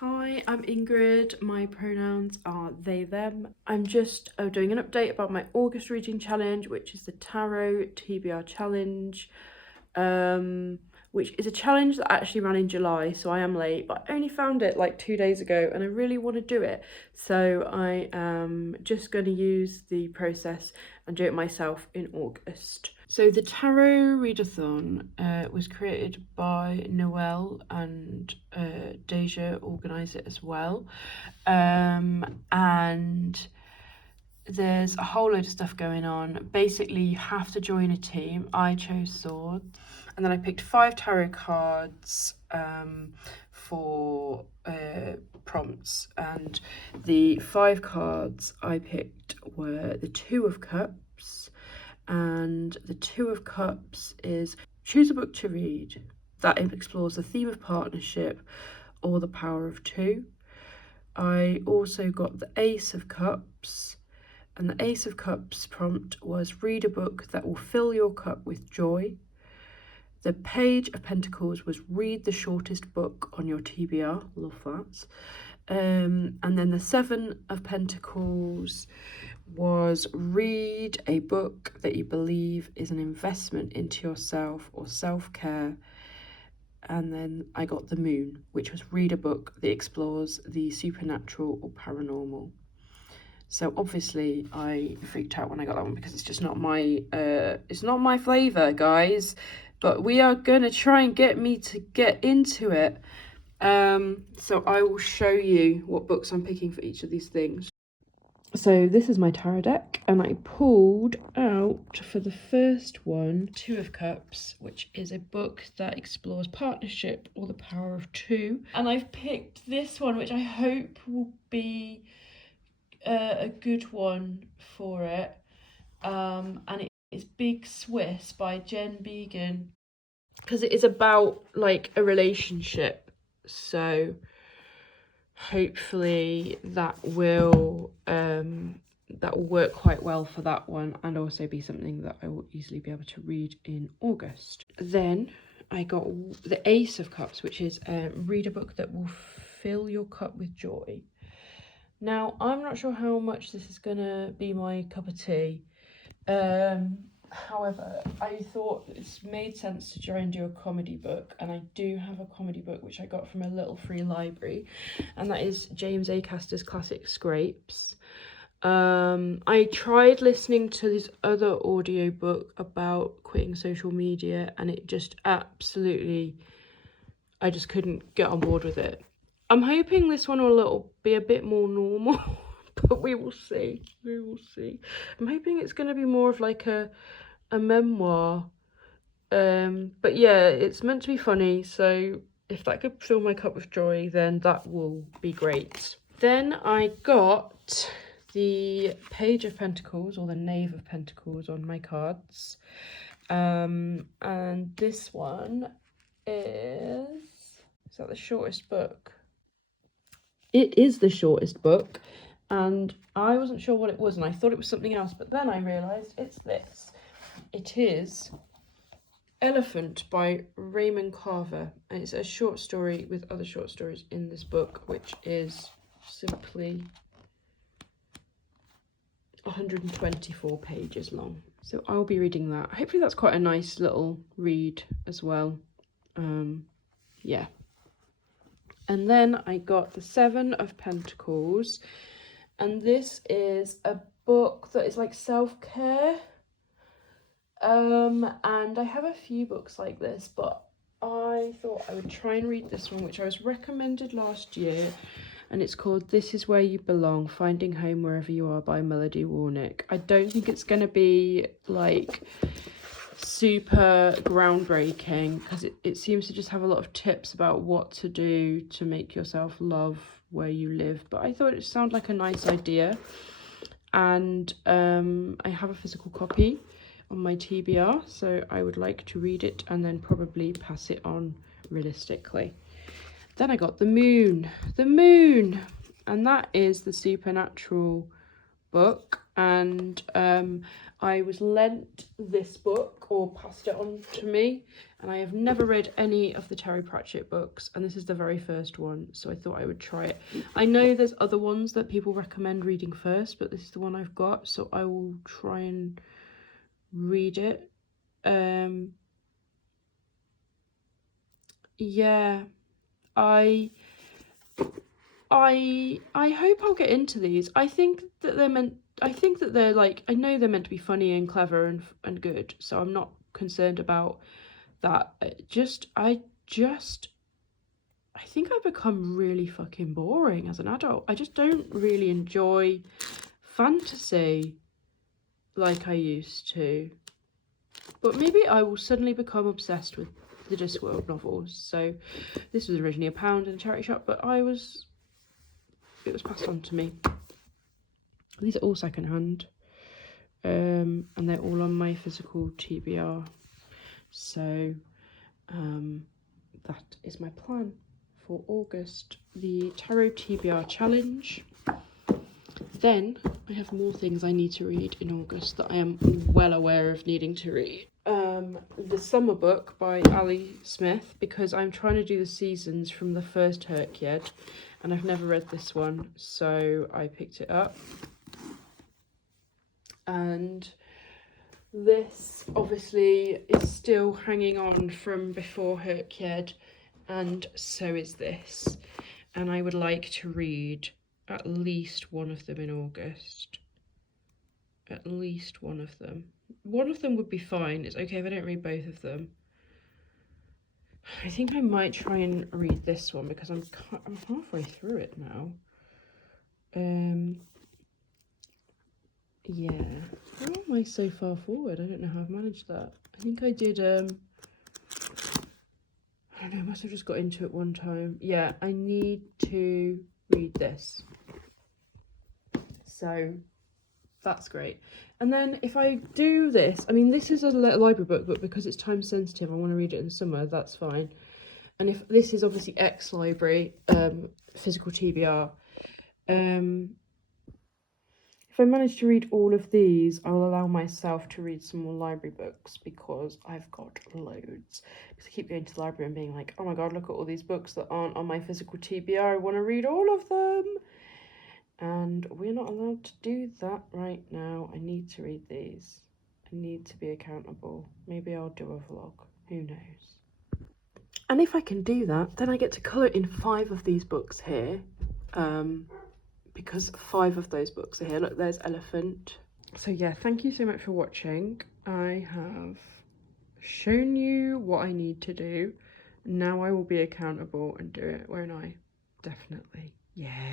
Hi, I'm Ingrid. My pronouns are they, them. I'm just doing an update about my August reading challenge, which is the Tarot TBR challenge, which is a challenge that actually ran in July, so I am late, but I only found it like 2 days ago and I really want to do it. So I am just going to use the process and do it myself in August. So the Tarot Readathon was created by Noelle, and Deja organised it as well. And there's a whole load of stuff going on. Basically, you have to join a team. I chose Swords. And then I picked 5 tarot cards for prompts. And the 5 cards I picked were the Two of Cups. And the Two of Cups is choose a book to read that explores the theme of partnership or the power of two. I also got the Ace of Cups, and the Ace of Cups prompt was read a book that will fill your cup with joy. The Page of Pentacles was read the shortest book on your TBR, love that. And then the Seven of Pentacles was read a book that you believe is an investment into yourself or self-care. And then I got the Moon, which was read a book that explores the supernatural or paranormal. So obviously I freaked out when I got that one because it's just not my it's not my flavour, guys, but we are gonna try and get me to get into it. So I will show you what books I'm picking for each of these things. So this is my tarot deck, and I pulled out for the first one Two of Cups, which is a book that explores partnership or the power of two. And I've picked this one, which I hope will be a good one for it. And it is Big Swiss by Jen Began, because it is about like a relationship. So hopefully that will work quite well for that one, and also be something that I will easily be able to read in August. Then I got the Ace of Cups, which is read a book that will fill your cup with joy. Now I'm not sure how much this is gonna be my cup of tea. However, I thought it's made sense to try and do a comedy book, and I do have a comedy book which I got from a little free library, and that is James Acaster's Classic Scrapes. I tried listening to this other audiobook about quitting social media, and it just absolutely, I just couldn't get on board with it. I'm hoping this one will be a bit more normal, but we will see. We will see. I'm hoping it's going to be more of like a memoir. But yeah, it's meant to be funny, so if that could fill my cup with joy, then that will be great. Then I got the Page of Pentacles, or the Knave of Pentacles, on my cards. And this one is that the shortest book? It is the shortest book, and I wasn't sure what it was, and I thought it was something else, but then I realised it's this. It is Elephant by Raymond Carver, and it's a short story with other short stories in this book, which is simply 124 pages long. So I'll be reading that. Hopefully that's quite a nice little read as well. Yeah. And then I got the Seven of Pentacles, and this is a book that is like self-care. And I have a few books like this, but I thought I would try and read this one, which I was recommended last year, and it's called This Is Where You Belong, Finding Home Wherever You Are by Melody Warnick. I don't think it's going to be like super groundbreaking, because it seems to just have a lot of tips about what to do to make yourself love where you live, but I thought it sounded like a nice idea. And I have a physical copy on my TBR, so I would like to read it and then probably pass it on realistically. Then I got the Moon, and that is the supernatural book, and I was lent this book, or passed it on to me, and I have never read any of the Terry Pratchett books, and this is the very first one, so I thought I would try it. I know there's other ones that people recommend reading first, but this is the one I've got, so I will try and read it. Yeah, I hope I'll get into these. I think that they're like, I know they're meant to be funny and clever and good, so I'm not concerned about that. I think I've become really fucking boring as an adult. I just don't really enjoy fantasy like I used to. But maybe I will suddenly become obsessed with the Discworld novels. So this was originally £1 in a charity shop, but it was passed on to me. These are all secondhand, and they're all on my physical TBR. So that is my plan for August, the Tarot TBR challenge. Then I have more things I need to read in August that I am well aware of needing to read. The Summer Book by Ali Smith, because I'm trying to do the seasons from the first HRCYED, and I've never read this one, so I picked it up. And this obviously is still hanging on from before HRCYED, and so is this. And I would like to read at least one of them in August. At least one of them. One of them would be fine. It's okay if I don't read both of them. I think I might try and read this one because I'm halfway through it now. Yeah. How am I so far forward? I don't know how I've managed that. I think I did, I don't know, I must have just got into it one time. Yeah, I need to read this. So that's great. And then if I do this, I mean, this is a library book, but because it's time sensitive, I want to read it in the summer, that's fine. And if this is obviously ex-library, physical TBR, if I manage to read all of these, I will allow myself to read some more library books because I've got loads. Because I keep going to the library and being like, oh my god, look at all these books that aren't on my physical TBR. I want to read all of them. And we're not allowed to do that right now. I need to read these. I need to be accountable. Maybe I'll do a vlog. Who knows? And if I can do that, then I get to colour in 5 of these books here. Because 5 of those books are here. Look, there's Elephant. So yeah, thank you so much for watching. I have shown you what I need to do. Now I will be accountable and do it, won't I? Definitely. Yeah.